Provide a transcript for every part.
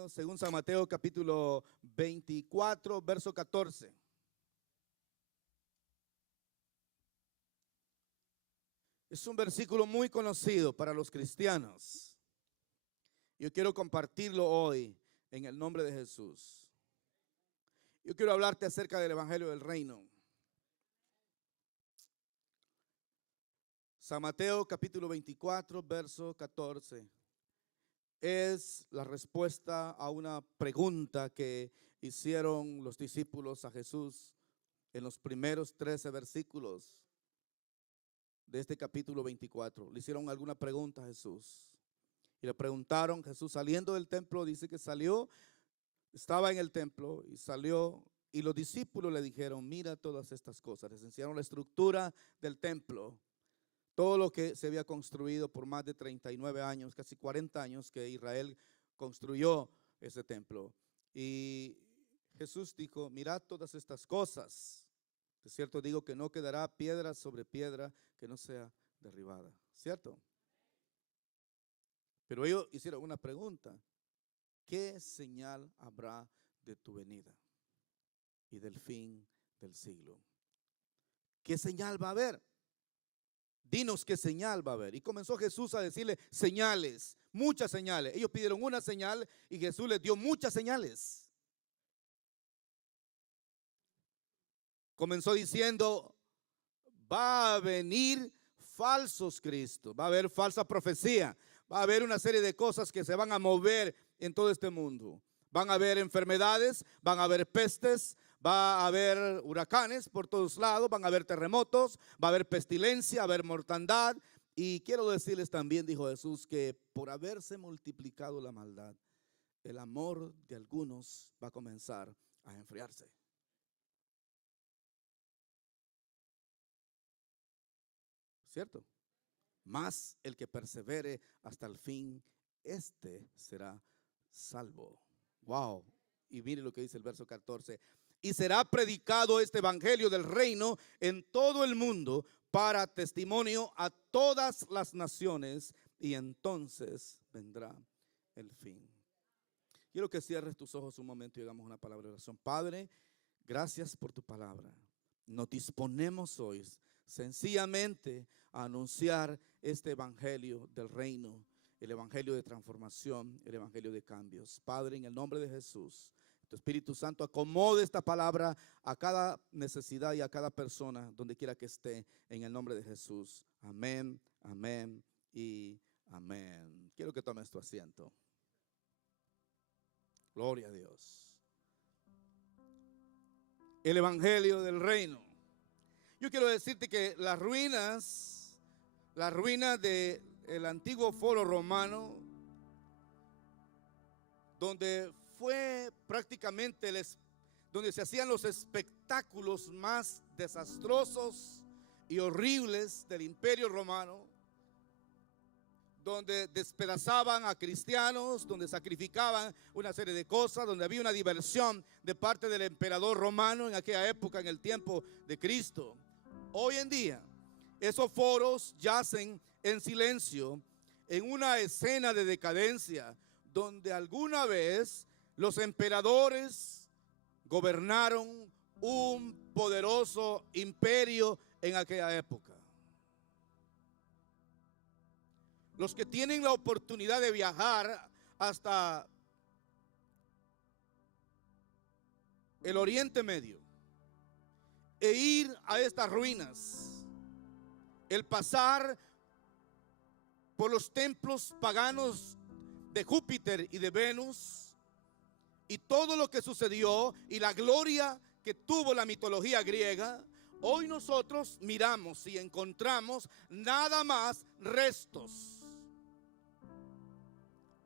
conmigo, según San Mateo capítulo 24, verso 14. Es un versículo muy conocido para los cristianos. Yo quiero compartirlo hoy en el nombre de Jesús. Yo quiero hablarte acerca del Evangelio del Reino. San Mateo capítulo 24, verso 14. Es la respuesta a una pregunta que hicieron los discípulos a Jesús en los primeros 13 versículos de este capítulo 24. Le hicieron alguna pregunta a Jesús y le preguntaron, Jesús saliendo del templo, dice que salió, estaba en el templo y salió, y los discípulos le dijeron, mira todas estas cosas. Les enseñaron la estructura del templo, todo lo que se había construido por más de 39 años, casi 40 años que Israel construyó ese templo. Y Jesús dijo, mirad todas estas cosas. De cierto digo que no quedará piedra sobre piedra que no sea derribada. ¿Cierto? Pero ellos hicieron una pregunta. ¿Qué señal habrá de tu venida y del fin del siglo? ¿Qué señal va a haber? Dinos qué señal va a haber. Y comenzó Jesús a decirle señales, muchas señales. Ellos pidieron una señal y Jesús les dio muchas señales. Comenzó diciendo, va a venir falsos cristos, va a haber falsa profecía, va a haber una serie de cosas que se van a mover en todo este mundo. Van a haber enfermedades, van a haber pestes, va a haber huracanes por todos lados, van a haber terremotos, va a haber pestilencia, va a haber mortandad. Y quiero decirles también, dijo Jesús, que por haberse multiplicado la maldad, el amor de algunos va a comenzar a enfriarse. ¿Cierto? Mas el que persevere hasta el fin, este será salvo. Wow. Y mire lo que dice el verso 14. Y será predicado este evangelio del reino en todo el mundo para testimonio a todas las naciones, y entonces vendrá el fin. Quiero que cierres tus ojos un momento y hagamos una palabra de oración. Padre, gracias por tu palabra. Nos disponemos hoy sencillamente a anunciar este evangelio del reino, el evangelio de transformación, el evangelio de cambios. Padre, en el nombre de Jesús, tu Espíritu Santo acomode esta palabra a cada necesidad y a cada persona donde quiera que esté, en el nombre de Jesús. Amén, amén y amén. Quiero que tomes tu asiento. Gloria a Dios. El evangelio del reino. Yo quiero decirte que las ruinas del antiguo foro romano, donde fue prácticamente donde se hacían los espectáculos más desastrosos y horribles del imperio romano, donde despedazaban a cristianos, donde sacrificaban una serie de cosas, donde había una diversión de parte del emperador romano en aquella época, en el tiempo de Cristo. Hoy en día, esos foros yacen en silencio en una escena de decadencia, donde alguna vez los emperadores gobernaron un poderoso imperio en aquella época. Los que tienen la oportunidad de viajar hasta el Oriente Medio e ir a estas ruinas, el pasar por los templos paganos de Júpiter y de Venus y todo lo que sucedió y la gloria que tuvo la mitología griega, hoy nosotros miramos y encontramos nada más restos,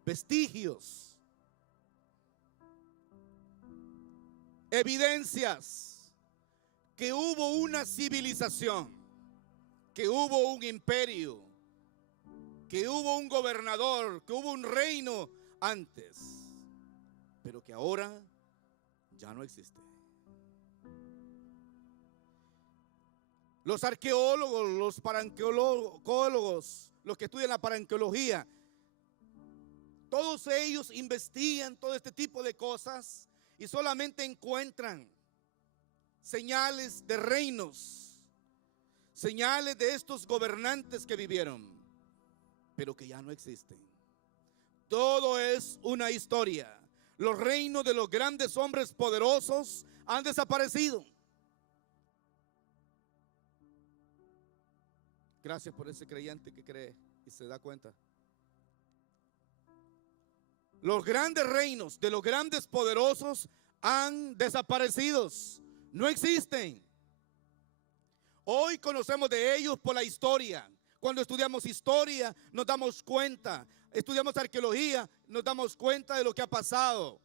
vestigios, evidencias que hubo una civilización, que hubo un imperio, que hubo un gobernador, que hubo un reino antes, pero que ahora ya no existe. Los arqueólogos, los paranqueólogos, los que estudian la paranqueología, Todos ellos investigan todo este tipo de cosas y solamente encuentran señales de reinos, señales de estos gobernantes que vivieron, pero que ya no existen. Todo es una historia. Los reinos de los grandes hombres poderosos han desaparecido. Gracias por ese creyente que cree y se da cuenta. Los grandes reinos de los grandes poderosos han desaparecido. No existen. Hoy conocemos de ellos por la historia. Cuando estudiamos historia nos damos cuenta. Estudiamos arqueología, nos damos cuenta de lo que ha pasado,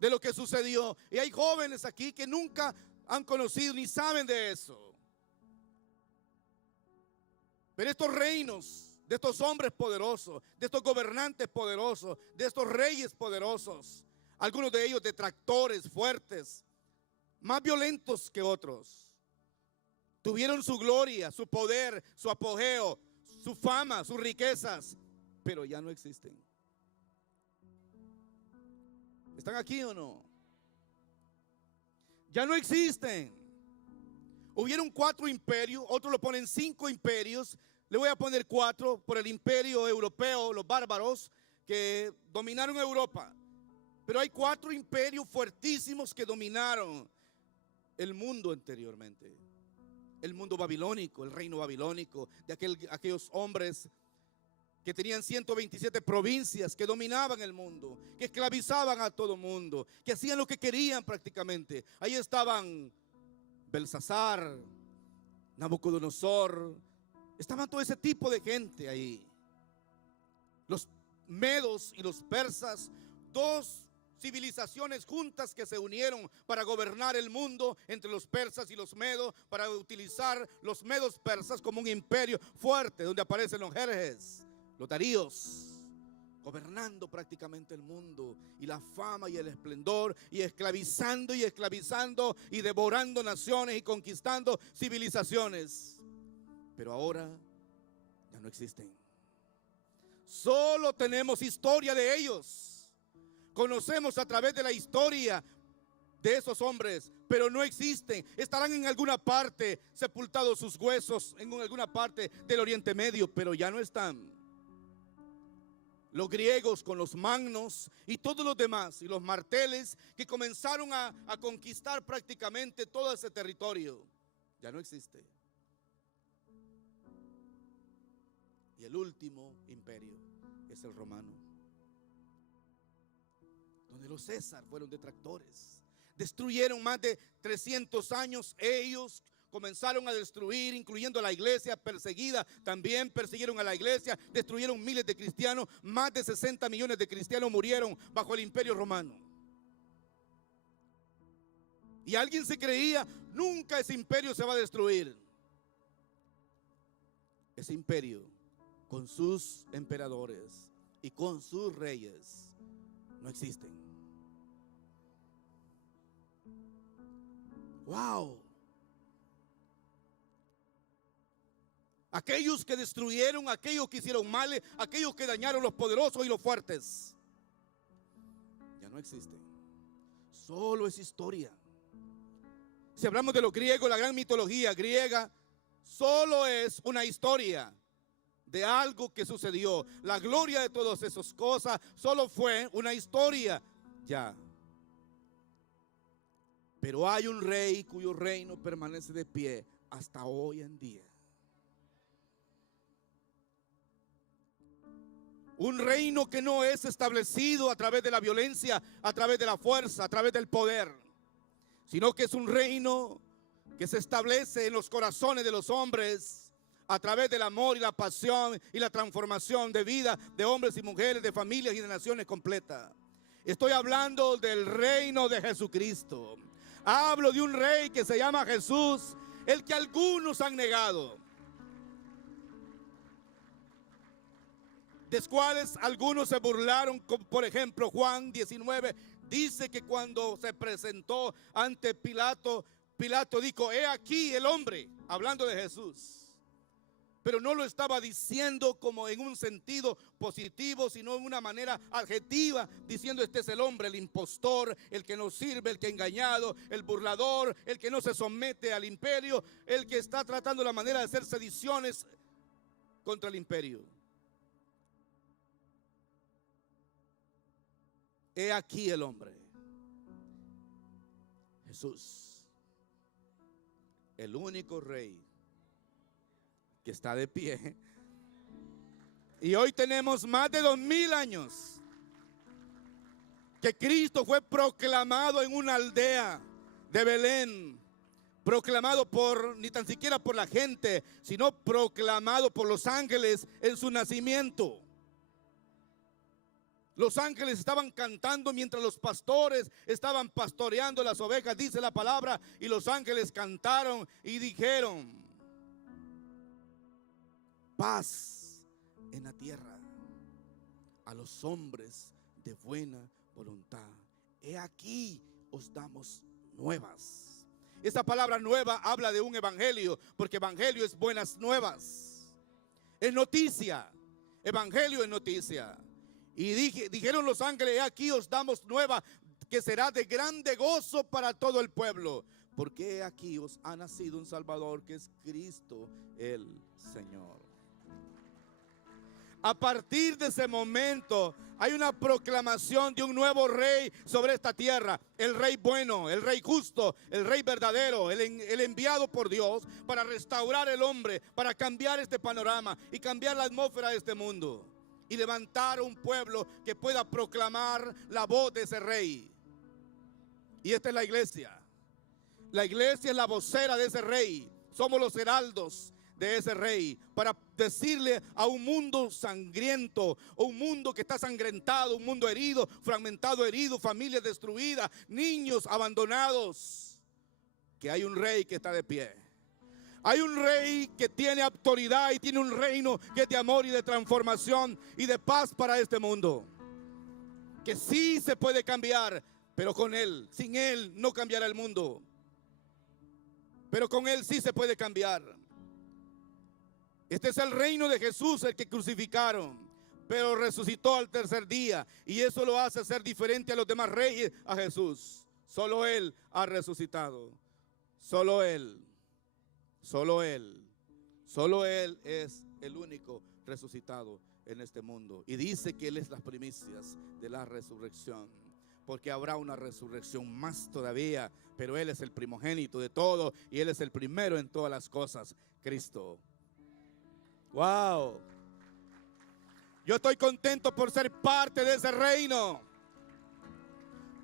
de lo que sucedió. Y hay jóvenes aquí que nunca han conocido ni saben de eso. Pero estos reinos de estos hombres poderosos, de estos gobernantes poderosos, de estos reyes poderosos, algunos de ellos detractores fuertes, más violentos que otros, tuvieron su gloria, su poder, su apogeo, su fama, sus riquezas, pero ya no existen. ¿Están aquí o no? Ya no existen. Hubieron 4 imperios, otros lo ponen 5 imperios. Le voy a poner 4 por el imperio europeo, los bárbaros que dominaron Europa. Pero hay 4 imperios fuertísimos que dominaron el mundo anteriormente. El mundo babilónico, el reino babilónico, de aquellos hombres que tenían 127 provincias, que dominaban el mundo, que esclavizaban a todo mundo, que hacían lo que querían prácticamente. Ahí estaban Belsasar, Nabucodonosor, estaban todo ese tipo de gente ahí. Los medos y los persas, 2 civilizaciones juntas que se unieron para gobernar el mundo entre los persas y los medos, para utilizar los medos persas como un imperio fuerte, donde aparecen los jerjes, los daríos, gobernando prácticamente el mundo, y la fama y el esplendor, y esclavizando y devorando naciones y conquistando civilizaciones. Pero ahora ya no existen. Solo tenemos historia de ellos. Conocemos a través de la historia de esos hombres, pero no existen. Estarán en alguna parte sepultados sus huesos, en alguna parte del Oriente Medio, pero ya no están. Los griegos con los magnos y todos los demás, y los marteles que comenzaron a conquistar prácticamente todo ese territorio, ya no existe. Y el último imperio es el romano, donde los César fueron detractores. Destruyeron más de 300 años. Ellos comenzaron a destruir, incluyendo la iglesia perseguida. También persiguieron a la iglesia, destruyeron miles de cristianos. Más de 60 millones de cristianos murieron bajo el imperio romano. Y alguien se creía, nunca ese imperio se va a destruir. Ese imperio, con sus emperadores y con sus reyes, no existen. Wow. Aquellos que destruyeron, aquellos que hicieron mal, aquellos que dañaron los poderosos y los fuertes, ya no existen. Solo es historia. Si hablamos de los griegos, la gran mitología griega solo es una historia de algo que sucedió. La gloria de todas esas cosas solo fue una historia ya. Pero hay un rey cuyo reino permanece de pie hasta hoy en día. Un reino que no es establecido a través de la violencia, a través de la fuerza, a través del poder, sino que es un reino que se establece en los corazones de los hombres a través del amor y la pasión y la transformación de vida de hombres y mujeres, de familias y de naciones completas. Estoy hablando del reino de Jesucristo. Hablo de un rey que se llama Jesús, el que algunos han negado, de cuales algunos se burlaron. Por ejemplo, Juan 19 dice que cuando se presentó ante Pilato, Pilato dijo: he aquí el hombre, hablando de Jesús. Pero no lo estaba diciendo como en un sentido positivo, sino en una manera adjetiva, diciendo: este es el hombre, el impostor, el que no sirve, el que ha engañado, el burlador, el que no se somete al imperio, el que está tratando la manera de hacer sediciones contra el imperio. He aquí el hombre, Jesús, el único rey que está de pie. Y hoy tenemos más de 2000 años que Cristo fue proclamado en una aldea de Belén, proclamado ni tan siquiera por la gente, sino proclamado por los ángeles en su nacimiento. Los ángeles estaban cantando mientras los pastores estaban pastoreando las ovejas, dice la palabra, y los ángeles cantaron y dijeron: paz en la tierra a los hombres de buena voluntad. He aquí os damos nuevas. Esa palabra nueva habla de un evangelio, porque evangelio es buenas nuevas, es noticia. Evangelio es noticia. Y dijeron los ángeles: he aquí os damos nueva, que será de grande gozo para todo el pueblo, porque aquí os ha nacido un Salvador, que es Cristo el Señor. A partir de ese momento hay una proclamación de un nuevo rey sobre esta tierra. El rey bueno, el rey justo, el rey verdadero, el enviado por Dios para restaurar el hombre, para cambiar este panorama y cambiar la atmósfera de este mundo, y levantar un pueblo que pueda proclamar la voz de ese rey. Y esta es la iglesia. La iglesia es la vocera de ese rey. Somos los heraldos de ese rey, para decirle a un mundo sangriento, o un mundo que está sangrentado, un mundo herido, fragmentado, herido, familias destruidas, niños abandonados, que hay un rey que está de pie. Hay un rey que tiene autoridad y tiene un reino que es de amor y de transformación y de paz para este mundo, que sí se puede cambiar, pero con él, sin él no cambiará el mundo, pero con él sí se puede cambiar. Este es el reino de Jesús, el que crucificaron, pero resucitó al tercer día, y eso lo hace ser diferente a los demás reyes, a Jesús. Solo Él ha resucitado. Solo Él. Solo Él. Solo Él es el único resucitado en este mundo. Y dice que Él es las primicias de la resurrección, porque habrá una resurrección más todavía, pero Él es el primogénito de todo, y Él es el primero en todas las cosas, Cristo. Wow. Yo estoy contento por ser parte de ese reino,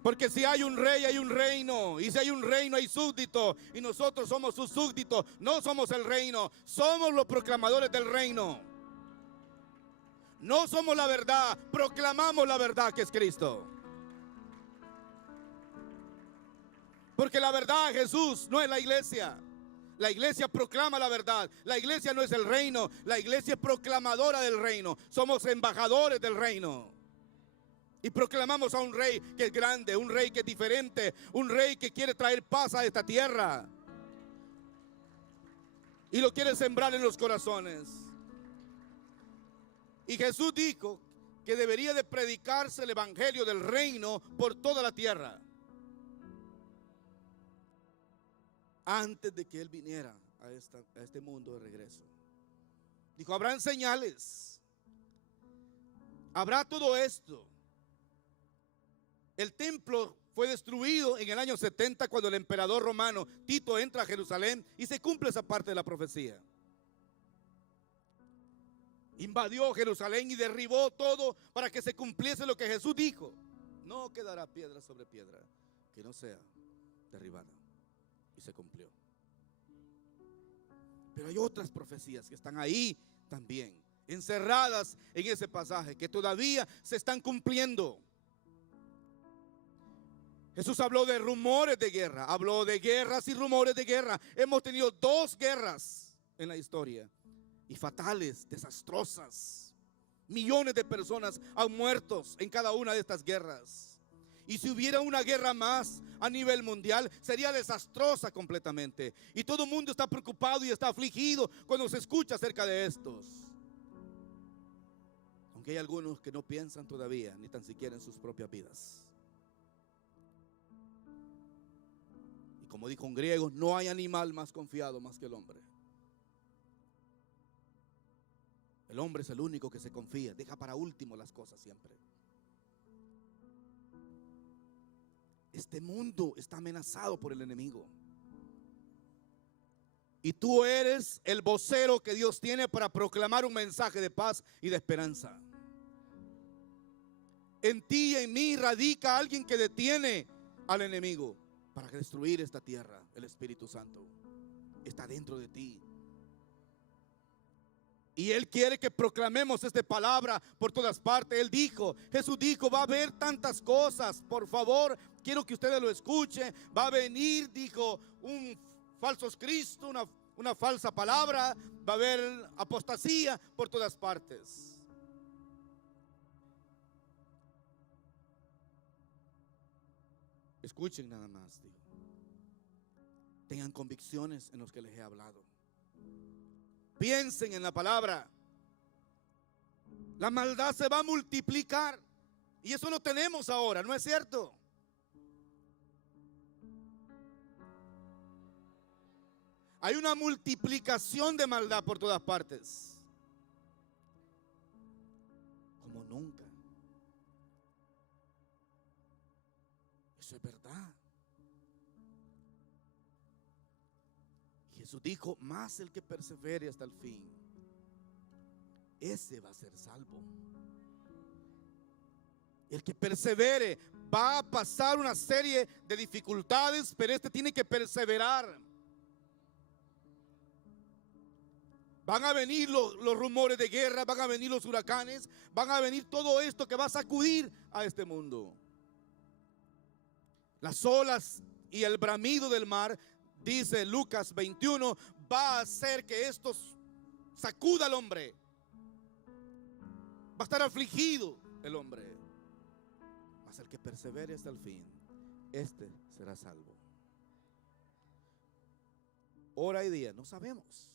porque si hay un rey, hay un reino, y si hay un reino, hay súbditos, y nosotros somos sus súbditos. No somos el reino, somos los proclamadores del reino. No somos la verdad, proclamamos la verdad, que es Cristo. Porque la verdad, Jesús, no es la iglesia. La iglesia proclama la verdad. La iglesia no es el reino. La iglesia es proclamadora del reino. Somos embajadores del reino. Y proclamamos a un rey que es grande, un rey que es diferente, un rey que quiere traer paz a esta tierra. Y lo quiere sembrar en los corazones. Y Jesús dijo que debería de predicarse el evangelio del reino por toda la tierra, antes de que Él viniera a este mundo de regreso. Dijo: habrán señales, habrá todo esto. El templo fue destruido en el año 70, cuando el emperador romano Tito entra a Jerusalén, y se cumple esa parte de la profecía. Invadió Jerusalén y derribó todo para que se cumpliese lo que Jesús dijo: no quedará piedra sobre piedra que no sea derribada. Y se cumplió. Pero hay otras profecías que están ahí también, encerradas en ese pasaje, que todavía se están cumpliendo. Jesús habló de rumores de guerra, habló de guerras y rumores de guerra. Hemos tenido 2 guerras en la historia, y fatales, desastrosas. Millones de personas han muerto en cada una de estas guerras. Y si hubiera una guerra más a nivel mundial, sería desastrosa completamente. Y todo el mundo está preocupado y está afligido cuando se escucha acerca de estos. Aunque hay algunos que no piensan todavía, ni tan siquiera en sus propias vidas. Y como dijo un griego, no hay animal más confiado más que el hombre. El hombre es el único que se confía, deja para último las cosas siempre. Este mundo está amenazado por el enemigo. Y tú eres el vocero que Dios tiene para proclamar un mensaje de paz y de esperanza. En ti y en mí radica alguien que detiene al enemigo para destruir esta tierra. El Espíritu Santo está dentro de ti. Y Él quiere que proclamemos esta palabra por todas partes. Jesús dijo, va a haber tantas cosas. Por favor, quiero que ustedes lo escuchen. Va a venir, dijo, un falso Cristo, una falsa palabra. Va a haber apostasía por todas partes. Escuchen nada más, digo. Tengan convicciones en los que les he hablado. Piensen en la palabra. La maldad se va a multiplicar. Y eso lo tenemos ahora, ¿no es cierto? Hay una multiplicación de maldad por todas partes. Como nunca. Eso es verdad. Jesús dijo, más el que persevere hasta el fin, ese va a ser salvo. El que persevere va a pasar una serie de dificultades, pero este tiene que perseverar. Van a venir los rumores de guerra, van a venir los huracanes, van a venir todo esto que va a sacudir a este mundo. Las olas y el bramido del mar, dice Lucas 21, va a hacer que esto sacuda al hombre. Va a estar afligido el hombre. Mas el que persevere hasta el fin, este será salvo. Hora y día, no sabemos,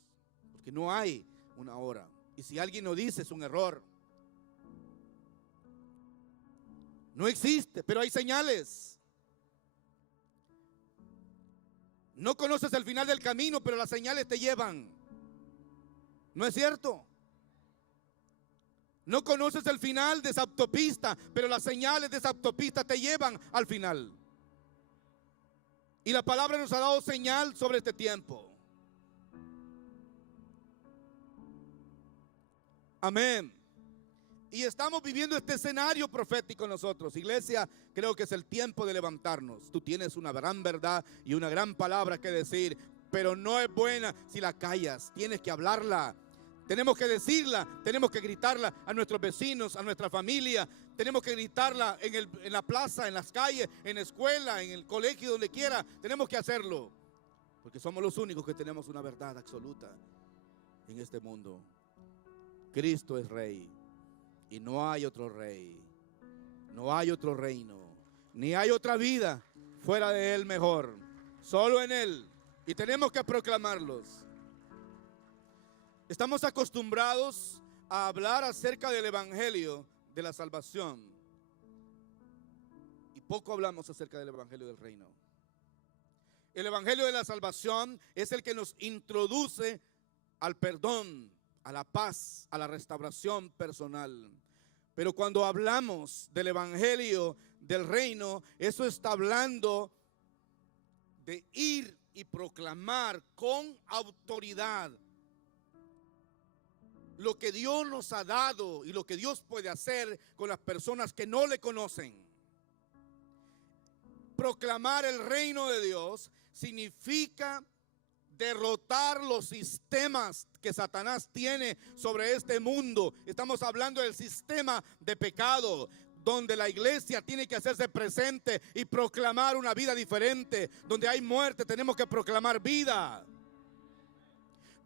porque no hay una hora. Y si alguien lo dice, es un error. No existe, pero hay señales. No conoces el final del camino, pero las señales te llevan. ¿No es cierto? No conoces el final de esa autopista, pero las señales de esa autopista te llevan al final. Y la palabra nos ha dado señal sobre este tiempo. Amén. Y estamos viviendo este escenario profético nosotros. Iglesia, creo que es el tiempo de levantarnos. Tú tienes una gran verdad y una gran palabra que decir, pero no es buena si la callas. Tienes que hablarla. Tenemos que decirla, tenemos que gritarla a nuestros vecinos, a nuestra familia. Tenemos que gritarla en la plaza, en las calles, en la escuela, en el colegio, donde quiera. Tenemos que hacerlo. Porque somos los únicos que tenemos una verdad absoluta en este mundo. Cristo es Rey. Y no hay otro rey, no hay otro reino, ni hay otra vida fuera de Él mejor. Solo en Él. Y tenemos que proclamarlos. Estamos acostumbrados a hablar acerca del evangelio de la salvación. Y poco hablamos acerca del evangelio del reino. El evangelio de la salvación es el que nos introduce al perdón, a la paz, a la restauración personal. Pero cuando hablamos del evangelio del reino, eso está hablando de ir y proclamar con autoridad lo que Dios nos ha dado y lo que Dios puede hacer con las personas que no le conocen. Proclamar el reino de Dios significa derrotar los sistemas que Satanás tiene sobre este mundo. Estamos hablando del sistema de pecado, donde la iglesia tiene que hacerse presente y proclamar una vida diferente. Donde hay muerte, tenemos que proclamar vida.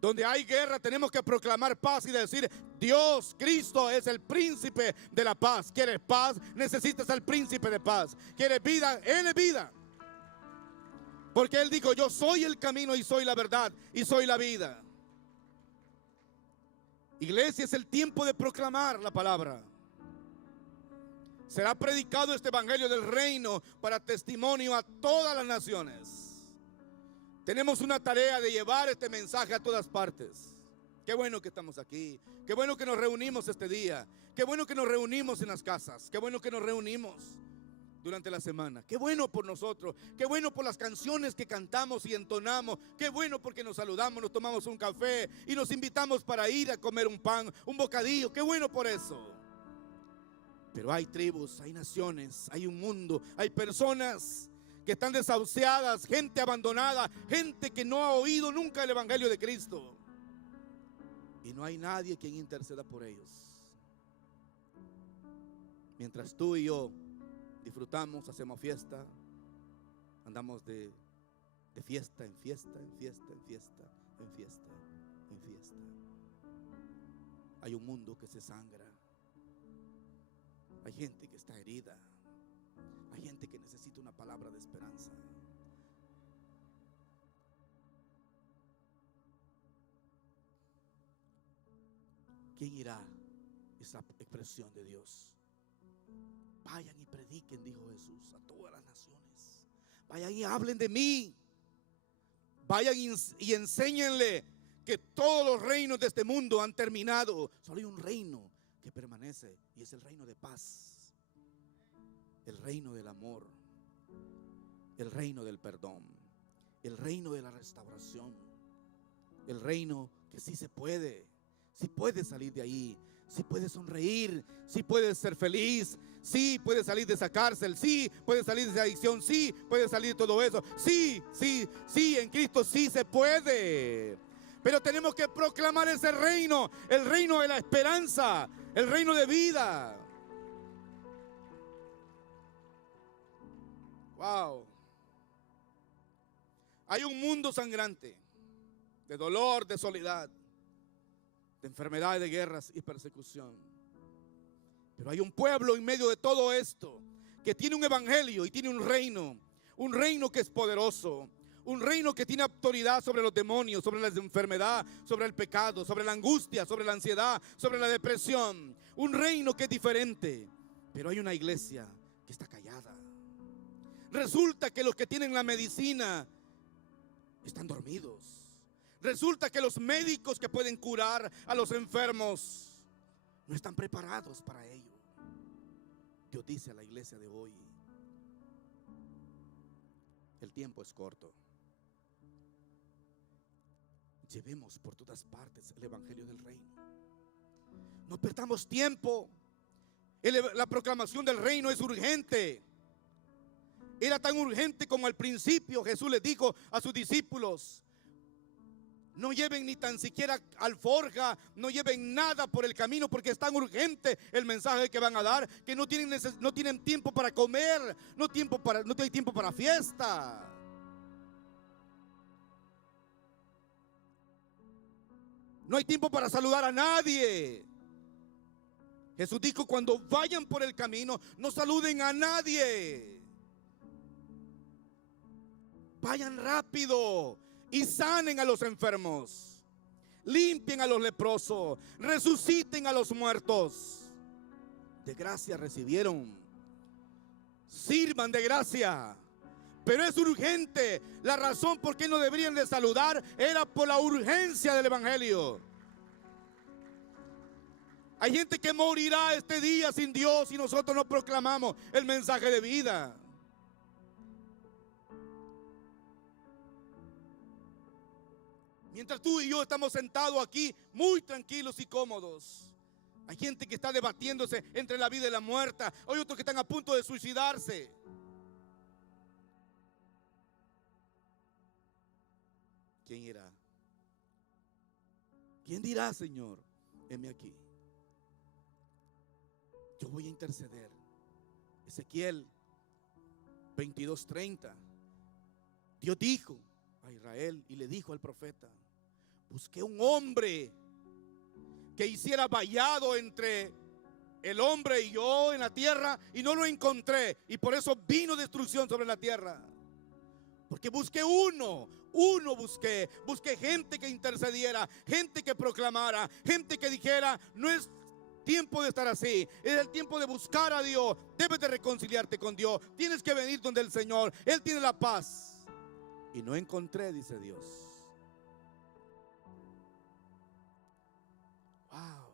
Donde hay guerra tenemos que proclamar paz y decir: Dios, Cristo es el príncipe de la paz. ¿Quieres paz? Necesitas al príncipe de paz. ¿Quieres vida? Él es vida. Porque Él dijo: yo soy el camino y soy la verdad y soy la vida. Iglesia, es el tiempo de proclamar la palabra. Será predicado este evangelio del reino para testimonio a todas las naciones. Tenemos una tarea de llevar este mensaje a todas partes. Qué bueno que estamos aquí. Qué bueno que nos reunimos este día. Qué bueno que nos reunimos en las casas. Qué bueno que nos reunimos durante la semana. Qué bueno por nosotros. Qué bueno por las canciones que cantamos y entonamos. Qué bueno porque nos saludamos, nos tomamos un café y nos invitamos para ir a comer un pan, un bocadillo. Qué bueno por eso. Pero hay tribus, hay naciones, hay un mundo, hay personas que están desahuciadas, gente abandonada, gente que no ha oído nunca el evangelio de Cristo. Y no hay nadie quien interceda por ellos. Mientras tú y yo disfrutamos, hacemos fiesta, andamos de fiesta en fiesta, en fiesta, en fiesta, en fiesta, en fiesta. Hay un mundo que se sangra. Hay gente que está herida. Hay gente que necesita una palabra de esperanza. ¿Quién irá a esa expresión de Dios? Vayan y prediquen, dijo Jesús, a todas las naciones. Vayan y hablen de mí. Vayan y enséñenle que todos los reinos de este mundo han terminado. Solo hay un reino que permanece, y es el reino de paz, el reino del amor, el reino del perdón, el reino de la restauración, el reino que sí se puede, sí puedes salir de ahí, sí puedes sonreír, sí puedes ser feliz, sí puedes salir de esa cárcel, sí puedes salir de esa adicción, sí puedes salir de todo eso, sí, en Cristo sí se puede. Pero tenemos que proclamar ese reino, el reino de la esperanza, el reino de vida. Wow. Hay un mundo sangrante de dolor, de soledad, de enfermedades, de guerras y persecución. Pero hay un pueblo en medio de todo esto que tiene un evangelio y tiene un reino que es poderoso. Un reino que tiene autoridad sobre los demonios, sobre la enfermedad, sobre el pecado, sobre la angustia, sobre la ansiedad, sobre la depresión. Un reino que es diferente. Pero hay una iglesia que está callada. Resulta que los que tienen la medicina están dormidos. Resulta que los médicos que pueden curar a los enfermos no están preparados para ello. Dios dice a la iglesia de hoy: el tiempo es corto. Llevemos por todas partes el evangelio del reino. No perdamos tiempo. La proclamación del reino es urgente. Era tan urgente como al principio Jesús les dijo a sus discípulos: no lleven ni tan siquiera alforja, no lleven nada por el camino, porque es tan urgente el mensaje que van a dar que no tienen tiempo para comer, no tienen tiempo para fiesta. No hay tiempo para saludar a nadie. Jesús dijo: cuando vayan por el camino, no saluden a nadie. Vayan rápido y sanen a los enfermos, limpien a los leprosos, resuciten a los muertos. De gracia recibieron, sirvan de gracia. Pero es urgente. La razón por qué no deberían de saludar era por la urgencia del evangelio. Hay gente que morirá este día sin Dios si nosotros no proclamamos el mensaje de vida. Mientras tú y yo estamos sentados aquí muy tranquilos y cómodos, hay gente que está debatiéndose entre la vida y la muerte. Hay otros que están a punto de suicidarse. ¿Quién irá? ¿Quién dirá: Señor, heme aquí? Yo voy a interceder. Ezequiel 22:30. Dios dijo a Israel y le dijo al profeta: Busqué un hombre que hiciera vallado entre el hombre y yo en la tierra, y no lo encontré, y por eso vino destrucción sobre la tierra. Porque busqué uno busqué gente que intercediera, gente que proclamara, gente que dijera: no es tiempo de estar así, es el tiempo de buscar a Dios, debes de reconciliarte con Dios, tienes que venir donde el Señor, Él tiene la paz. Y no encontré, dice Dios. Wow.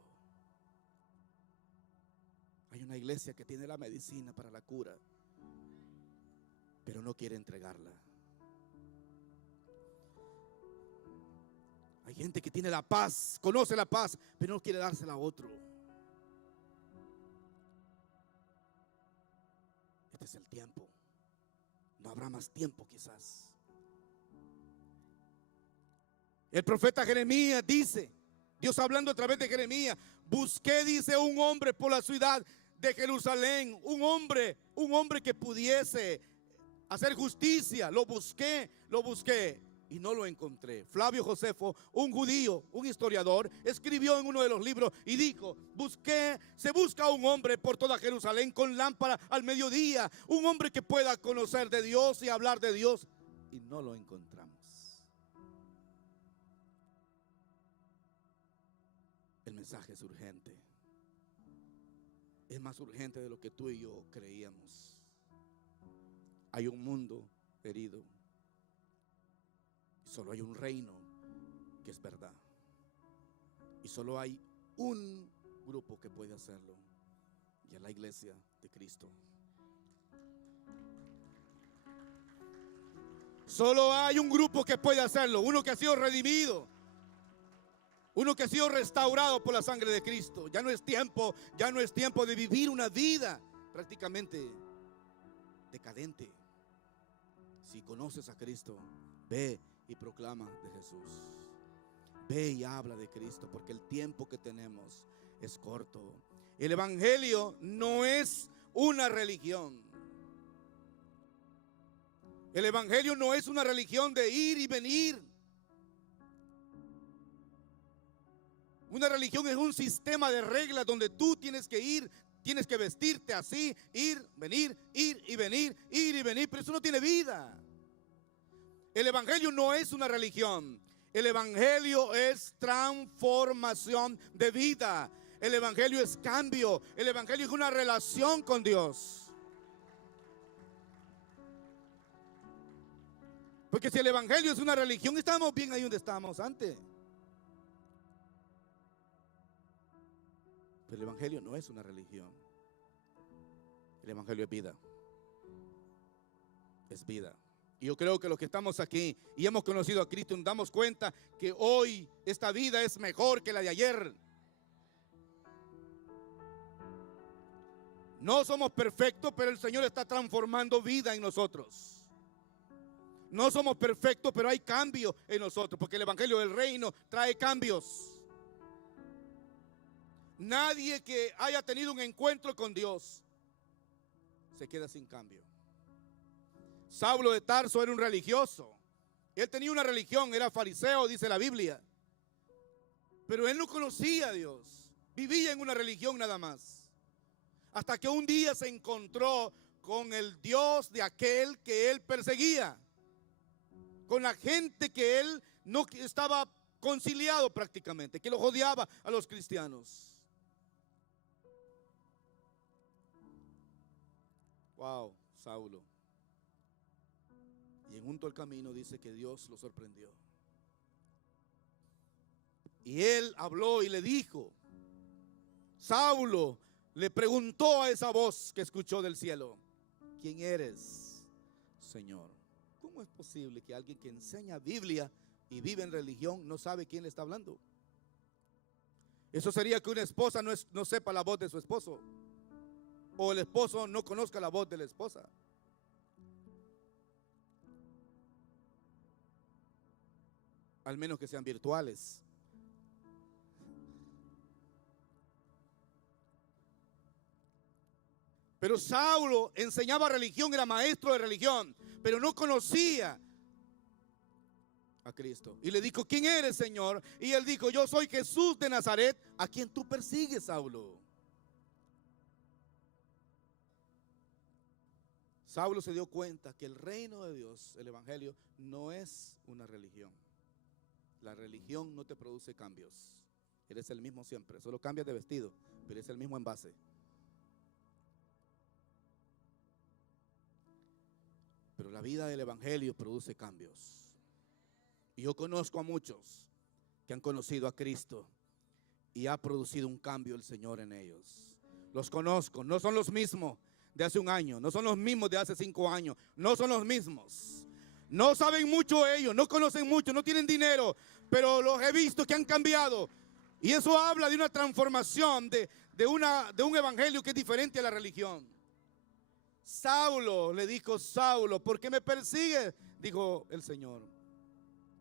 Hay una iglesia que tiene la medicina para la cura, pero no quiere entregarla. Hay gente que tiene la paz, conoce la paz, pero no quiere dársela a otro. Este es el tiempo. No habrá más tiempo quizás. El profeta Jeremías dice, Dios hablando a través de Jeremías: busqué, dice, un hombre por la ciudad de Jerusalén, un hombre que pudiese hacer justicia. Lo busqué y no lo encontré. Flavio Josefo, un judío, un historiador, escribió en uno de los libros y dijo: se busca un hombre por toda Jerusalén con lámpara al mediodía, un hombre que pueda conocer de Dios y hablar de Dios, y no lo encontramos. El mensaje es urgente. Es más urgente de lo que tú y yo creíamos. Hay un mundo herido. Solo hay un reino que es verdad. Y solo hay un grupo que puede hacerlo. Y es la iglesia de Cristo. Solo hay un grupo que puede hacerlo. Uno que ha sido redimido. Uno que ha sido restaurado por la sangre de Cristo. Ya no es tiempo de vivir una vida prácticamente decadente. Si conoces a Cristo, ve y proclama de Jesús. Ve y habla de Cristo, porque el tiempo que tenemos es corto. El evangelio no es una religión. El evangelio no es una religión de ir y venir. Una religión es un sistema de reglas donde tú tienes que ir, tienes que vestirte así, ir, venir, ir y venir, ir y venir, pero eso no tiene vida. El evangelio no es una religión. El evangelio es transformación de vida. El evangelio es cambio. El evangelio es una relación con Dios. Porque si el evangelio es una religión, estamos bien ahí donde estábamos antes. Pero el evangelio no es una religión. El evangelio es vida. Es vida. Y yo creo que los que estamos aquí y hemos conocido a Cristo nos damos cuenta que hoy esta vida es mejor que la de ayer. No somos perfectos, pero el Señor está transformando vida en nosotros. No somos perfectos, pero hay cambio en nosotros, porque el evangelio del reino trae cambios. Nadie que haya tenido un encuentro con Dios se queda sin cambio. Saulo de Tarso era un religioso. Él tenía una religión, era fariseo, dice la Biblia. Pero él no conocía a Dios. Vivía en una religión nada más. Hasta que un día se encontró con el Dios de aquel que él perseguía. Con la gente que él no estaba conciliado prácticamente, que lo odiaba a los cristianos. Wow, Saulo. Y en junto al camino dice que Dios lo sorprendió. Y él habló y le dijo, Saulo le preguntó a esa voz que escuchó del cielo: ¿quién eres, Señor? ¿Cómo es posible que alguien que enseña Biblia y vive en religión no sabe quién le está hablando? Eso sería que una esposa no sepa la voz de su esposo, o el esposo no conozca la voz de la esposa. Al menos que sean virtuales. Pero Saulo enseñaba religión, era maestro de religión, pero no conocía a Cristo. Y le dijo: ¿quién eres, Señor? Y él dijo: yo soy Jesús de Nazaret, a quien tú persigues, Saulo. Saulo se dio cuenta que el reino de Dios, el evangelio, no es una religión. La religión no te produce cambios. Eres el mismo siempre, solo cambias de vestido, pero es el mismo envase. Pero la vida del evangelio produce cambios. Y yo conozco a muchos que han conocido a Cristo y ha producido un cambio el Señor en ellos. Los conozco, no son los mismos de hace un año, no son los mismos de hace 5 años, no son los mismos. No saben mucho ellos, no conocen mucho, no tienen dinero, pero los he visto que han cambiado. Y eso habla de una transformación, de un evangelio que es diferente a la religión. Saulo le dijo: Saulo, ¿por qué me persigues? Dijo el Señor.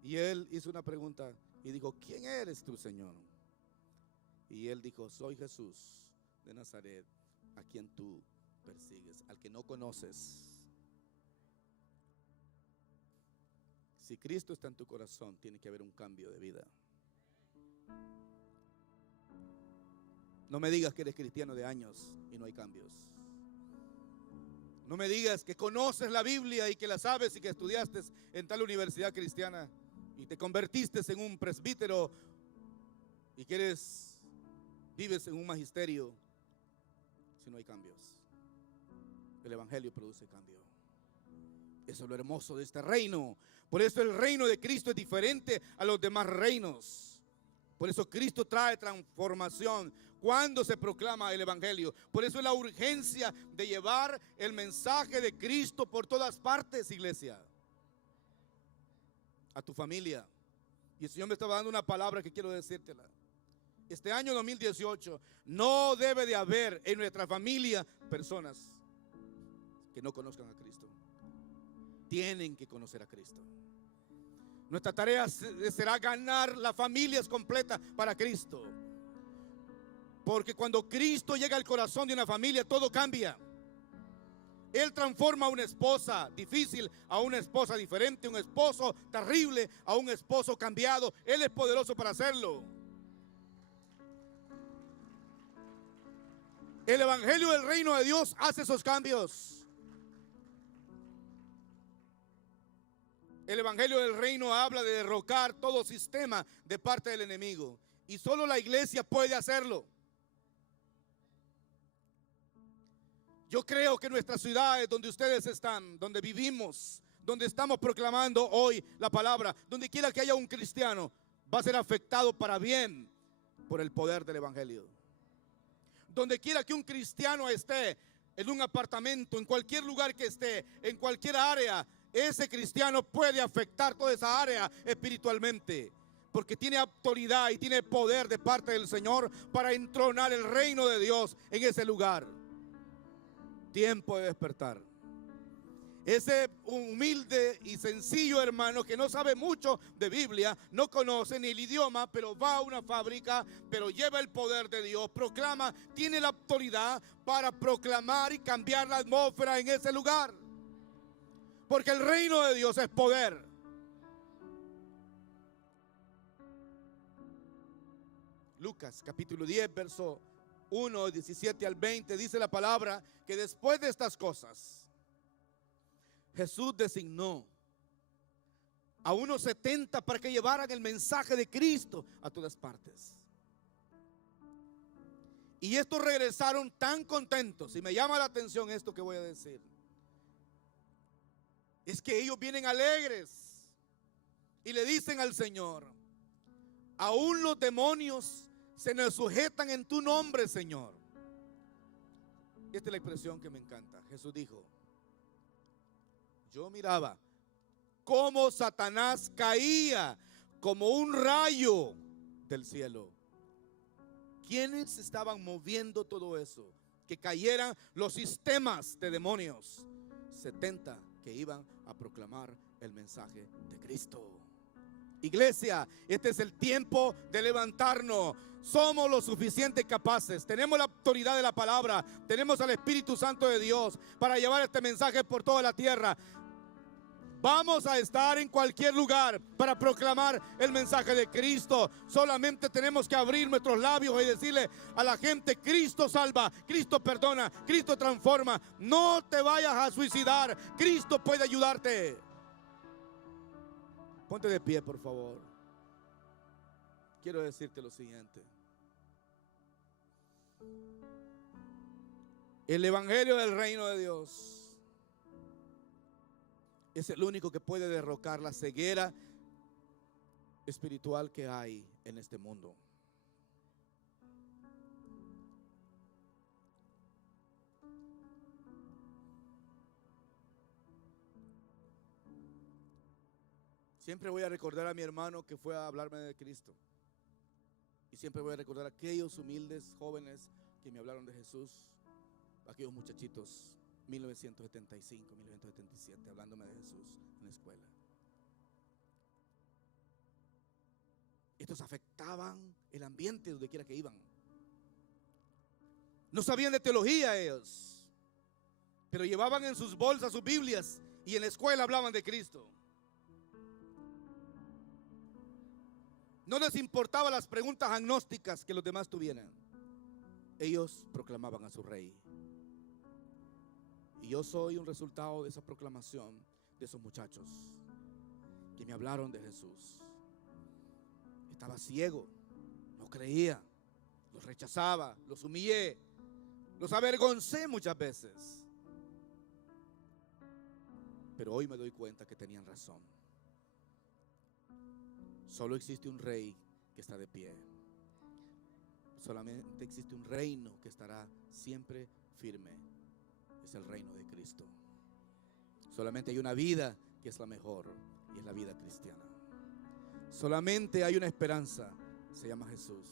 Y él hizo una pregunta y dijo: ¿quién eres tú, Señor? Y él dijo: soy Jesús de Nazaret, a quien tú persigues, al que no conoces. Si Cristo está en tu corazón, tiene que haber un cambio de vida. No me digas que eres cristiano de años y no hay cambios. No me digas que conoces la Biblia y que la sabes y que estudiaste en tal universidad cristiana y te convertiste en un presbítero y que vives en un magisterio si no hay cambios. El evangelio produce cambio. Eso es lo hermoso de este reino. Por eso el reino de Cristo es diferente a los demás reinos. Por eso Cristo trae transformación cuando se proclama el evangelio. Por eso es la urgencia de llevar el mensaje de Cristo por todas partes, iglesia. A tu familia. Y el Señor me estaba dando una palabra que quiero decírtela. Este año 2018 no debe de haber en nuestra familia personas que no conozcan a Cristo. Tienen que conocer a Cristo. Nuestra tarea será ganar las familias completas para Cristo. Porque cuando Cristo llega al corazón de una familia, todo cambia. Él transforma a una esposa difícil a una esposa diferente, un esposo terrible a un esposo cambiado. Él es poderoso para hacerlo. El evangelio del reino de Dios hace esos cambios. El evangelio del reino habla de derrocar todo sistema de parte del enemigo. Y solo la iglesia puede hacerlo. Yo creo que nuestras ciudades donde ustedes están, donde vivimos, donde estamos proclamando hoy la palabra, donde quiera que haya un cristiano, va a ser afectado para bien por el poder del evangelio. Donde quiera que un cristiano esté, en un apartamento, en cualquier lugar que esté, en cualquier área, ese cristiano puede afectar toda esa área espiritualmente, porque tiene autoridad y tiene poder de parte del Señor para entronar el reino de Dios en ese lugar. Tiempo de despertar. Ese humilde y sencillo hermano que no sabe mucho de Biblia, no conoce ni el idioma, pero va a una fábrica, pero lleva el poder de Dios, proclama, tiene la autoridad para proclamar y cambiar la atmósfera en ese lugar. Porque el reino de Dios es poder. Lucas capítulo 10, verso 1, 17 al 20, dice la palabra que después de estas cosas, Jesús designó a unos 70 para que llevaran el mensaje de Cristo a todas partes. Y estos regresaron tan contentos, y me llama la atención esto que voy a decir. Es que ellos vienen alegres y le dicen al Señor: aún los demonios se nos sujetan en tu nombre, Señor. Esta es la expresión que me encanta. Jesús dijo: yo miraba cómo Satanás caía como un rayo del cielo. ¿Quiénes estaban moviendo todo eso? Que cayeran los sistemas de demonios. 70 que iban a proclamar el mensaje de Cristo. Iglesia, este es el tiempo de levantarnos. Somos lo suficiente capaces. Tenemos la autoridad de la palabra. Tenemos al Espíritu Santo de Dios para llevar este mensaje por toda la tierra. Vamos a estar en cualquier lugar para proclamar el mensaje de Cristo. Solamente tenemos que abrir nuestros labios y decirle a la gente: Cristo salva, Cristo perdona, Cristo transforma. No te vayas a suicidar, Cristo puede ayudarte. Ponte de pie, por favor. Quiero decirte lo siguiente. El evangelio del reino de Dios es el único que puede derrocar la ceguera espiritual que hay en este mundo. Siempre voy a recordar a mi hermano que fue a hablarme de Cristo. Y siempre voy a recordar a aquellos humildes jóvenes que me hablaron de Jesús. Aquellos muchachitos, 1975, 1977, hablándome de Jesús en la escuela. Estos afectaban el ambiente donde quiera que iban. No sabían de teología ellos, pero llevaban en sus bolsas sus Biblias y en la escuela hablaban de Cristo. No les importaban las preguntas agnósticas que los demás tuvieran. Ellos proclamaban a su rey. Y yo soy un resultado de esa proclamación de esos muchachos que me hablaron de Jesús. Estaba ciego, no creía, los rechazaba, los humillé, los avergoncé muchas veces. Pero hoy me doy cuenta que tenían razón. Solo existe un rey que está de pie. Solamente existe un reino que estará siempre firme. Es el reino de Cristo. Solamente hay una vida que es la mejor, y es la vida cristiana. Solamente hay una esperanza, se llama Jesús.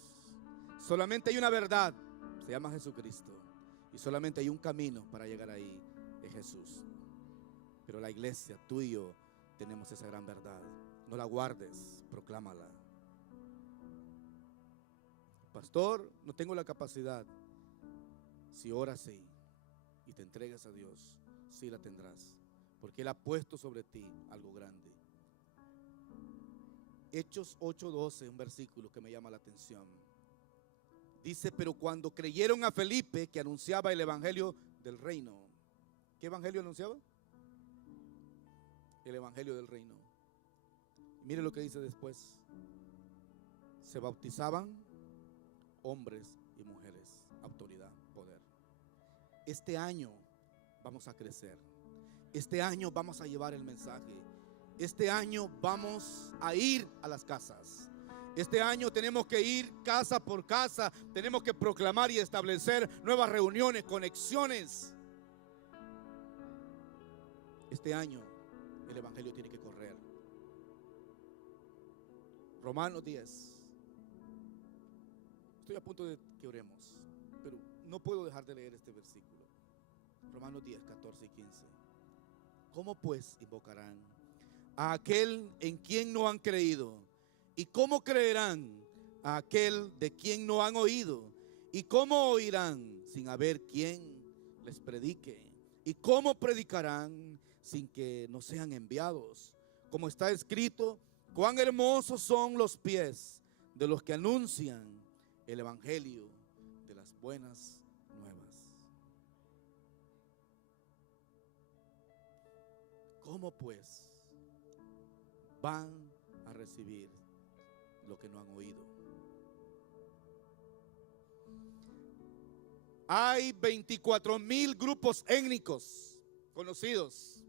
Solamente hay una verdad, se llama Jesucristo. Y solamente hay un camino para llegar ahí, es Jesús. Pero la iglesia, tú y yo, tenemos esa gran verdad. No la guardes, proclámala. Pastor, no tengo la capacidad. Si oras sí y te entregas a Dios, sí la tendrás, porque Él ha puesto sobre ti algo grande. Hechos 8:12, un versículo que me llama la atención. Dice: pero cuando creyeron a Felipe, que anunciaba el evangelio del reino. ¿Qué evangelio anunciaba? El evangelio del reino. Mire lo que dice después: se bautizaban hombres y mujeres, autoridad, poder. Este año vamos a crecer. Este año vamos a llevar el mensaje. Este año vamos a ir a las casas. Este año tenemos que ir casa por casa. Tenemos que proclamar y establecer nuevas reuniones, conexiones. Este año el evangelio tiene que correr. Romanos 10. Estoy a punto de que oremos, pero no puedo dejar de leer este versículo. Romanos 10, 14 y 15. ¿Cómo pues invocarán a aquel en quien no han creído? ¿Y cómo creerán a aquel de quien no han oído? ¿Y cómo oirán sin haber quien les predique? ¿Y cómo predicarán sin que no sean enviados? Como está escrito: cuán hermosos son los pies de los que anuncian el evangelio de las buenas nuevas. ¿Cómo pues van a recibir lo que no han oído? Hay 24,000 grupos étnicos conocidos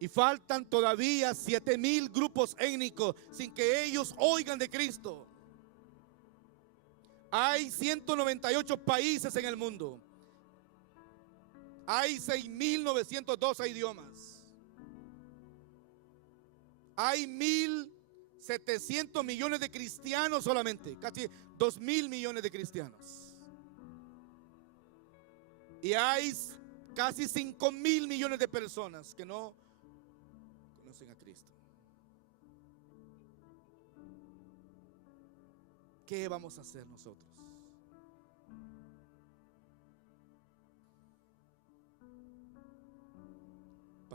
y faltan todavía 7,000 grupos étnicos sin que ellos oigan de Cristo. Hay 198 países en el mundo. Hay 6,912 idiomas. Hay 1,700 millones de cristianos solamente, casi 2,000 millones de cristianos. Y hay casi 5,000 millones de personas que no conocen a Cristo. ¿Qué vamos a hacer nosotros?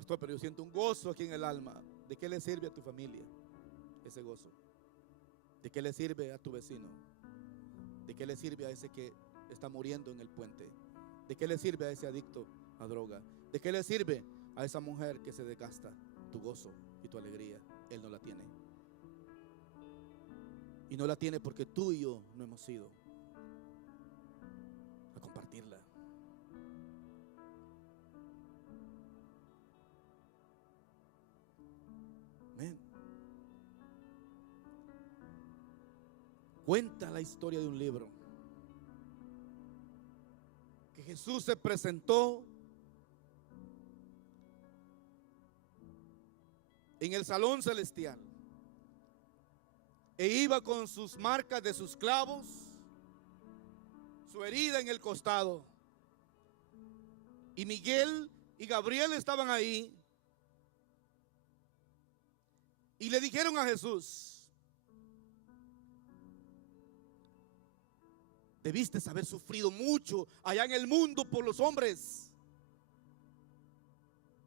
Pastor, pero yo siento un gozo aquí en el alma. ¿De qué le sirve a tu familia ese gozo? ¿De qué le sirve a tu vecino? ¿De qué le sirve a ese que está muriendo en el puente? ¿De qué le sirve a ese adicto a droga? ¿De qué le sirve a esa mujer que se desgasta? Tu gozo y tu alegría, Él no la tiene. Y no la tiene porque tú y yo no hemos ido a compartirla. Amén. Cuenta la historia de un libro que Jesús se presentó en el salón celestial e iba con sus marcas de sus clavos, su herida en el costado, y Miguel y Gabriel estaban ahí y le dijeron a Jesús: debiste haber sufrido mucho allá en el mundo por los hombres.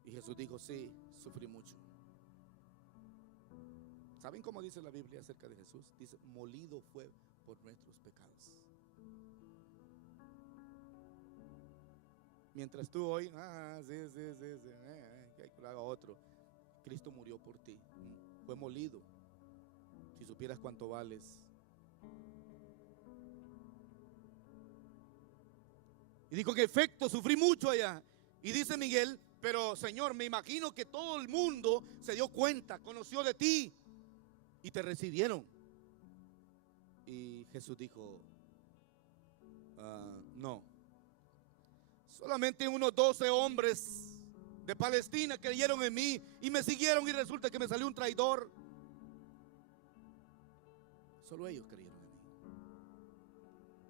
Y Jesús dijo: sí, sufrí mucho. ¿Saben cómo dice la Biblia acerca de Jesús? Dice: molido fue por nuestros pecados. Mientras tú hoy, que haga otro. Cristo murió por ti, fue molido. Si supieras cuánto vales. Y dijo: en efecto, sufrí mucho allá. Y dice Miguel: pero Señor, me imagino que todo el mundo se dio cuenta, conoció de ti y te recibieron. Y Jesús dijo: no. Solamente unos 12 hombres de Palestina creyeron en mí y me siguieron, y resulta que me salió un traidor. Solo ellos creyeron en mí.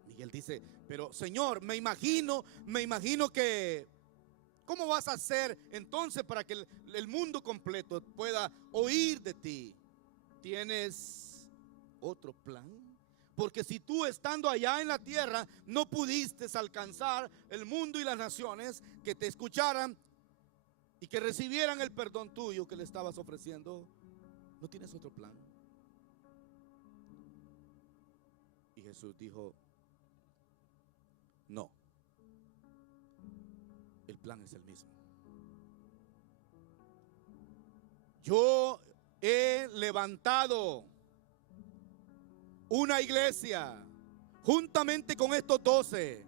Miguel dice: pero Señor, me imagino que, ¿cómo vas a hacer entonces para que el mundo completo pueda oír de ti? ¿Tienes otro plan? Porque si tú, estando allá en la tierra, no pudiste alcanzar el mundo y las naciones que te escucharan y que recibieran el perdón tuyo que le estabas ofreciendo, ¿no tienes otro plan? Y Jesús dijo: no, el plan es el mismo. Yo he levantado una iglesia juntamente con estos 12.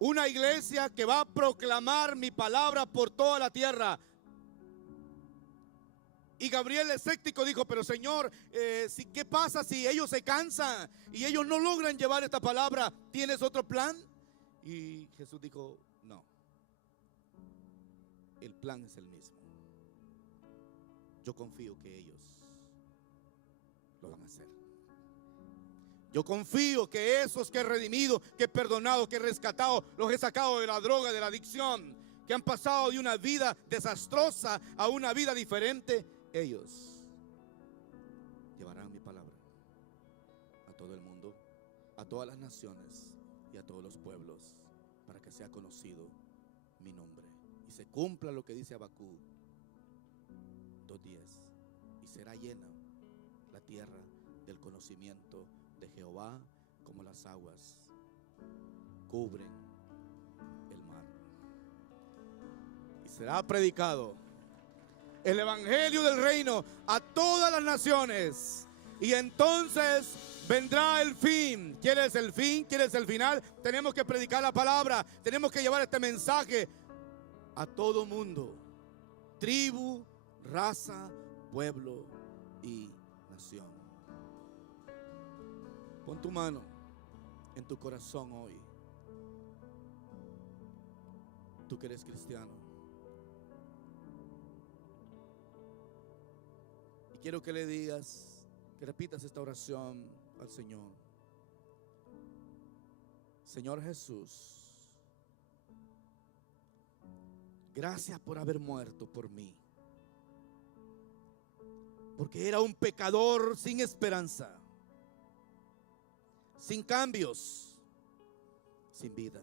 Una iglesia que va a proclamar mi palabra por toda la tierra. Y Gabriel, escéptico, dijo: pero Señor, ¿qué pasa si ellos se cansan y ellos no logran llevar esta palabra? ¿Tienes otro plan? Y Jesús dijo: no, el plan es el mismo. Yo confío que ellos lo van a hacer. Yo confío que esos que he redimido, que he perdonado, que he rescatado, los he sacado de la droga, de la adicción, que han pasado de una vida desastrosa a una vida diferente, ellos llevarán mi palabra a todo el mundo, a todas las naciones y a todos los pueblos, para que sea conocido mi nombre y se cumpla lo que dice Habacuc 2:10: y será llena la tierra del conocimiento de Jehová, como las aguas cubren el mar. Y será predicado el evangelio del reino a todas las naciones, y entonces vendrá el fin. ¿Quieres el fin? ¿Quieres el final? Tenemos que predicar la palabra, tenemos que llevar este mensaje a todo mundo, tribu, raza, pueblo y nación. Pon tu mano en tu corazón hoy, tú que eres cristiano, y quiero que le digas, que repitas esta oración al Señor. Señor Jesús, gracias por haber muerto por mí, porque era un pecador sin esperanza, sin cambios, sin vida.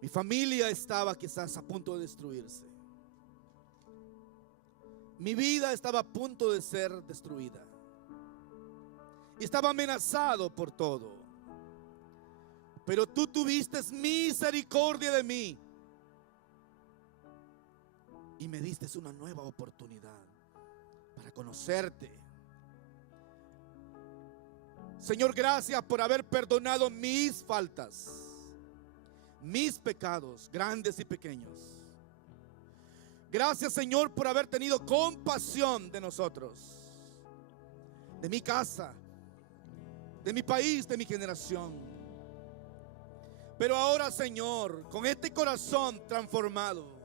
Mi familia estaba quizás a punto de destruirse. Mi vida estaba a punto de ser destruida. Y estaba amenazado por todo. Pero tú tuviste misericordia de mí. Y me diste una nueva oportunidad para conocerte. Señor, gracias por haber perdonado mis faltas, mis pecados, grandes y pequeños. Gracias, Señor, por haber tenido compasión de nosotros, de mi casa, de mi país, de mi generación. Pero ahora, Señor, con este corazón transformado,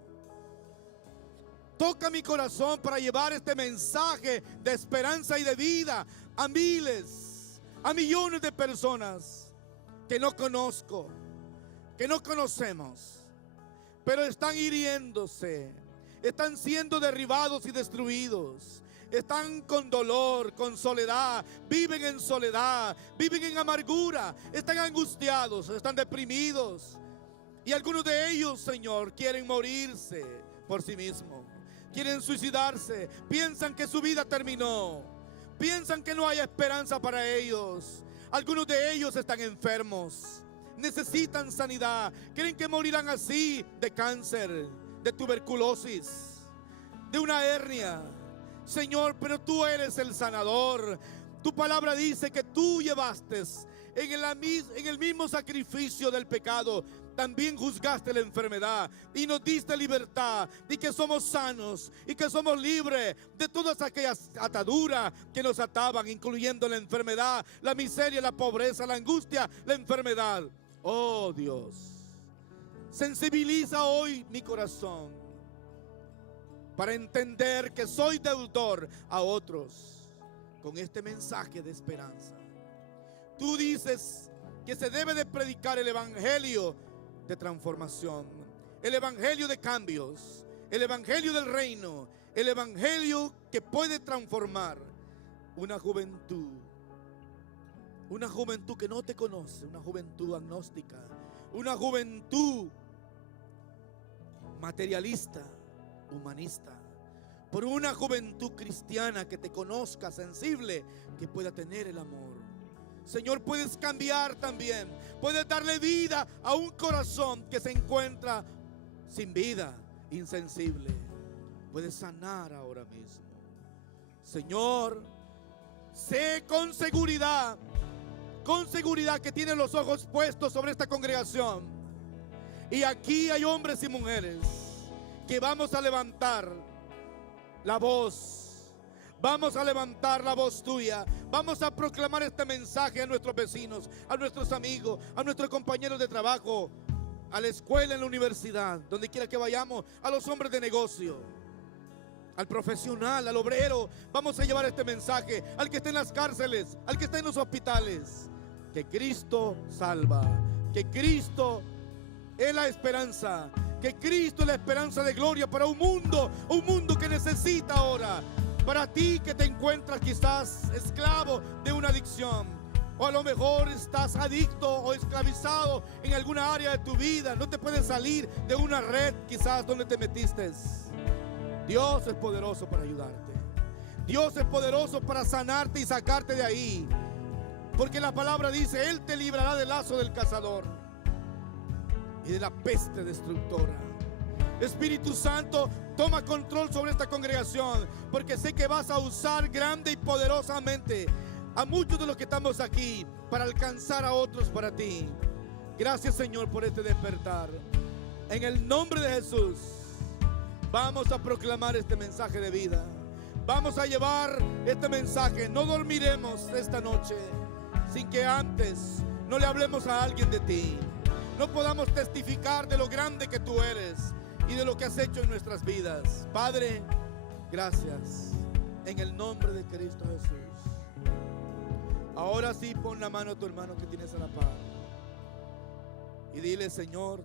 toca mi corazón para llevar este mensaje de esperanza y de vida a miles, a millones de personas que no conozco, que no conocemos, pero están hiriéndose, están siendo derribados y destruidos. Están con dolor, con soledad, viven en amargura, están angustiados, están deprimidos. Y algunos de ellos, Señor, quieren morirse por sí mismos, quieren suicidarse, piensan que su vida terminó, piensan que no hay esperanza para ellos. Algunos de ellos están enfermos, necesitan sanidad, creen que morirán así de cáncer, de tuberculosis, de una hernia. Señor, pero tú eres el sanador. Tu palabra dice que tú llevaste en el mismo sacrificio del pecado, también juzgaste la enfermedad y nos diste libertad, y que somos sanos y que somos libres de todas aquellas ataduras que nos ataban, incluyendo la enfermedad, la miseria, la pobreza, la angustia, la enfermedad. Oh Dios, sensibiliza hoy mi corazón para entender que soy deudor a otros con este mensaje de esperanza. Tú dices que se debe de predicar el evangelio de transformación, el evangelio de cambios, el evangelio del reino, el evangelio que puede transformar una juventud que no te conoce, una juventud agnóstica, una juventud materialista, humanista, por una juventud cristiana que te conozca, sensible, que pueda tener el amor. Señor, puedes cambiar también, puedes darle vida a un corazón que se encuentra sin vida, insensible. Puedes sanar ahora mismo. Señor, sé con seguridad que tienes los ojos puestos sobre esta congregación. Y aquí hay hombres y mujeres que vamos a levantar la voz, vamos a levantar la voz tuya, vamos a proclamar este mensaje a nuestros vecinos, a nuestros amigos, a nuestros compañeros de trabajo, a la escuela, en la universidad, donde quiera que vayamos, a los hombres de negocio, al profesional, al obrero. Vamos a llevar este mensaje al que está en las cárceles, al que está en los hospitales, que Cristo salva, que Cristo es la esperanza, que Cristo es la esperanza de gloria para un mundo que necesita ahora. Para ti que te encuentras quizás esclavo de una adicción, o a lo mejor estás adicto o esclavizado en alguna área de tu vida, no te puedes salir de una red quizás donde te metiste. Dios es poderoso para ayudarte. Dios es poderoso para sanarte y sacarte de ahí, porque la palabra dice: Él te librará del lazo del cazador y de la peste destructora. Espíritu Santo, toma control sobre esta congregación, porque sé que vas a usar grande y poderosamente a muchos de los que estamos aquí para alcanzar a otros para ti. Gracias, Señor, por este despertar. En el nombre de Jesús vamos a proclamar este mensaje de vida. Vamos a llevar este mensaje. No dormiremos esta noche sin que antes no le hablemos a alguien de ti, no podamos testificar de lo grande que tú eres y de lo que has hecho en nuestras vidas. Padre, gracias, en el nombre de Cristo Jesús. Ahora sí, pon la mano a tu hermano que tienes a la par y dile: Señor,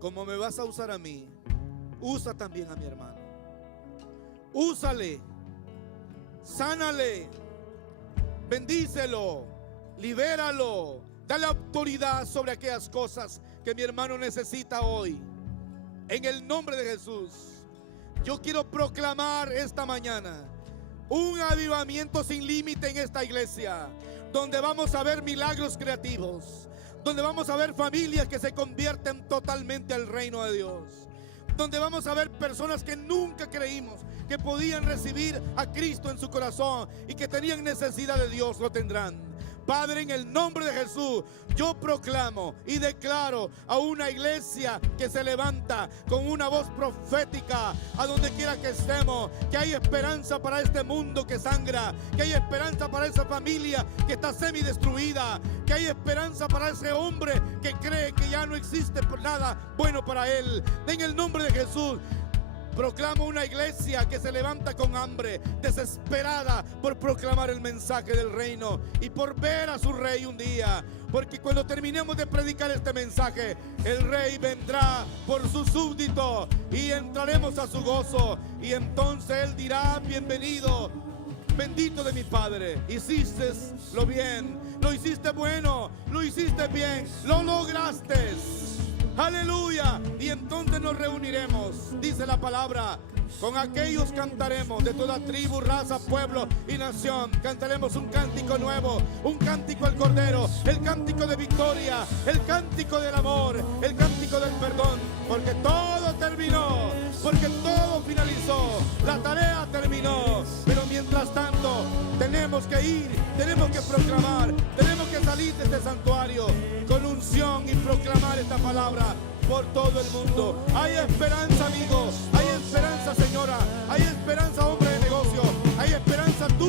como me vas a usar a mí, usa también a mi hermano. Úsale, sánale, bendícelo, libéralo, Dale autoridad sobre aquellas cosas que mi hermano necesita hoy. En el nombre de Jesús, yo quiero proclamar esta mañana un avivamiento sin límite en esta iglesia, donde vamos a ver milagros creativos, donde vamos a ver familias que se convierten totalmente al reino de Dios, donde vamos a ver personas que nunca creímos que podían recibir a Cristo en su corazón y que tenían necesidad de Dios, lo tendrán. Padre, en el nombre de Jesús, yo proclamo y declaro a una iglesia que se levanta con una voz profética a donde quiera que estemos, que hay esperanza para este mundo que sangra, que hay esperanza para esa familia que está semidestruida, que hay esperanza para ese hombre que cree que ya no existe nada bueno para él. En el nombre de Jesús, proclamo una iglesia que se levanta con hambre, desesperada por proclamar el mensaje del reino y por ver a su rey un día. Porque cuando terminemos de predicar este mensaje, el rey vendrá por su súbdito y entraremos a su gozo. Y entonces él dirá: bienvenido, bendito de mi Padre, hiciste lo bien, lo hiciste bueno, lo hiciste bien, lo lograste. Aleluya. Y entonces nos reuniremos, dice la palabra, con aquellos cantaremos de toda tribu, raza, pueblo y nación. Cantaremos un cántico nuevo, un cántico al Cordero, el cántico de victoria, el cántico del amor, el cántico del perdón, porque todo terminó, porque todo finalizó, la tarea terminó. Pero mientras tanto tenemos que ir, tenemos que proclamar, tenemos que salir de este santuario con unción y proclamar esta palabra por todo el mundo. Hay esperanza, amigo, hay esperanza, señora, hay esperanza, hombre de negocio, hay esperanza. Tú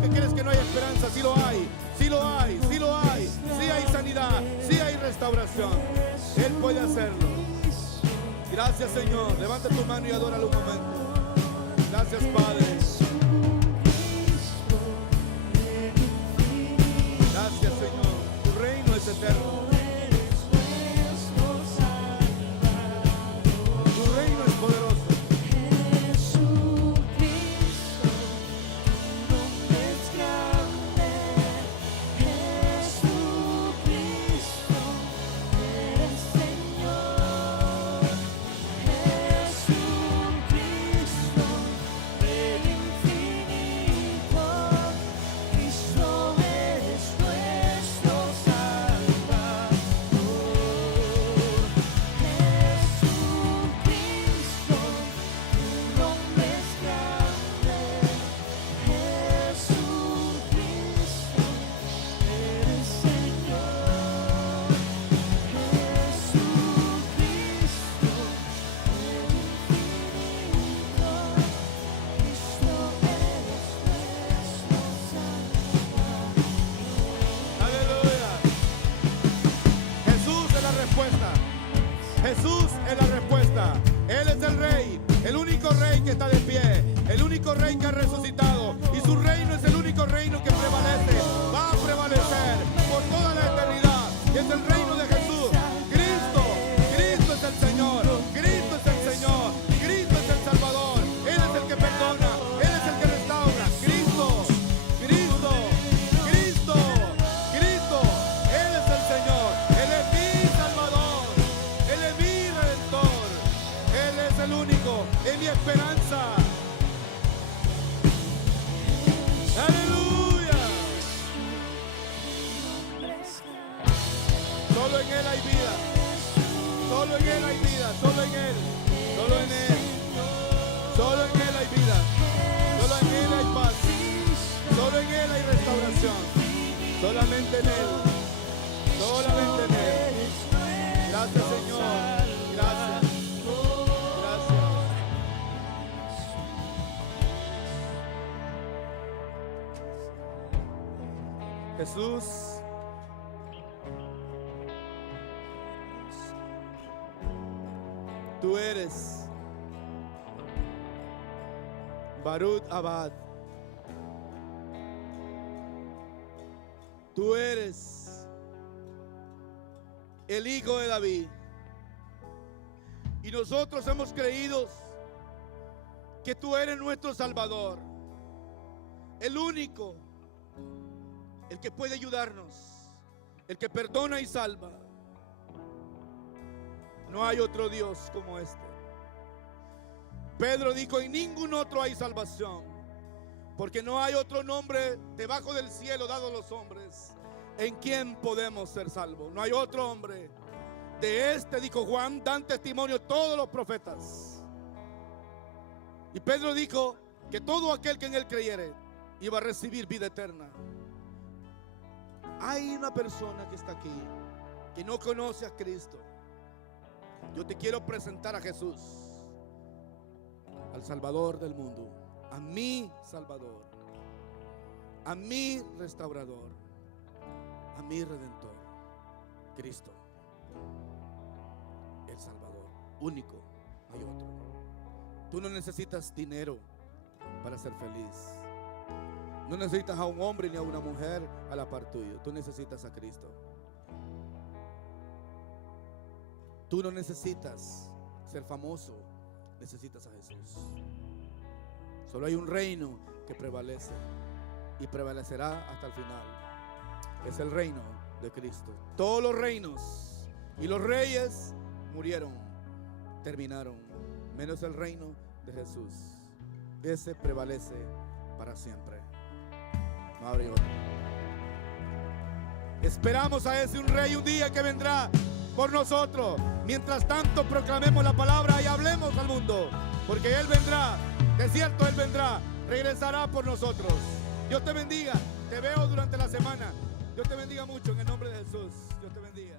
que crees que no hay esperanza, sí lo hay, sí lo hay, sí lo hay, sí hay sanidad, sí hay restauración. Él puede hacerlo. Gracias, Señor. Levanta tu mano y adóralo un momento. Gracias, Padre. Gracias, Señor. Tu reino es eterno. Jesús es la respuesta. Él es el Rey, el único Rey que está de pie, el único Rey que ha resucitado, y su reino es el único reino que prevalece, va a prevalecer por toda la eternidad. Y es el reino de Jesús. Cristo es el Señor, Cristo es el Señor, Cristo es el Salvador. Él es el que perdona, Él es el que restaura. Cristo, Él es el Señor, Él es mi Salvador, Él es mi Redentor, Él es el único, es mi esperanza. Aleluya. Solo en Él hay vida, solo en Él hay vida, solo en Él, solo en Él, solo en Él hay vida, solo en Él hay paz, solo en Él hay restauración, solamente en Él, solamente en Él. Gracias, Señor, gracias, gracias. Jesús, tú eres Barut Abad. Tú eres el Hijo de David. Y nosotros hemos creído que tú eres nuestro Salvador, el único, el que puede ayudarnos, el que perdona y salva. No hay otro Dios como este. Pedro dijo: en ningún otro hay salvación, porque no hay otro nombre debajo del cielo dado a los hombres en quien podemos ser salvos. No hay otro hombre. De este, dijo Juan, dan testimonio todos los profetas. Y Pedro dijo que todo aquel que en él creyere iba a recibir vida eterna. Hay una persona que está aquí que no conoce a Cristo. Yo te quiero presentar a Jesús, al Salvador del mundo, a mi Salvador, a mi restaurador, a mi Redentor, Cristo, el Salvador, único, hay otro. Tú no necesitas dinero para ser feliz. No necesitas a un hombre ni a una mujer a la par tuyo. Tú necesitas a Cristo. Tú no necesitas ser famoso, necesitas a Jesús. Solo hay un reino que prevalece y prevalecerá hasta el final. Es el reino de Cristo. Todos los reinos y los reyes murieron, terminaron, menos el reino de Jesús. Ese prevalece para siempre. No habrá otro. Esperamos a ese un rey un día que vendrá por nosotros. Mientras tanto proclamemos la palabra y hablemos al mundo, porque Él vendrá, de cierto Él vendrá, regresará por nosotros. Dios te bendiga, te veo durante la semana. Dios te bendiga mucho en el nombre de Jesús. Dios te bendiga.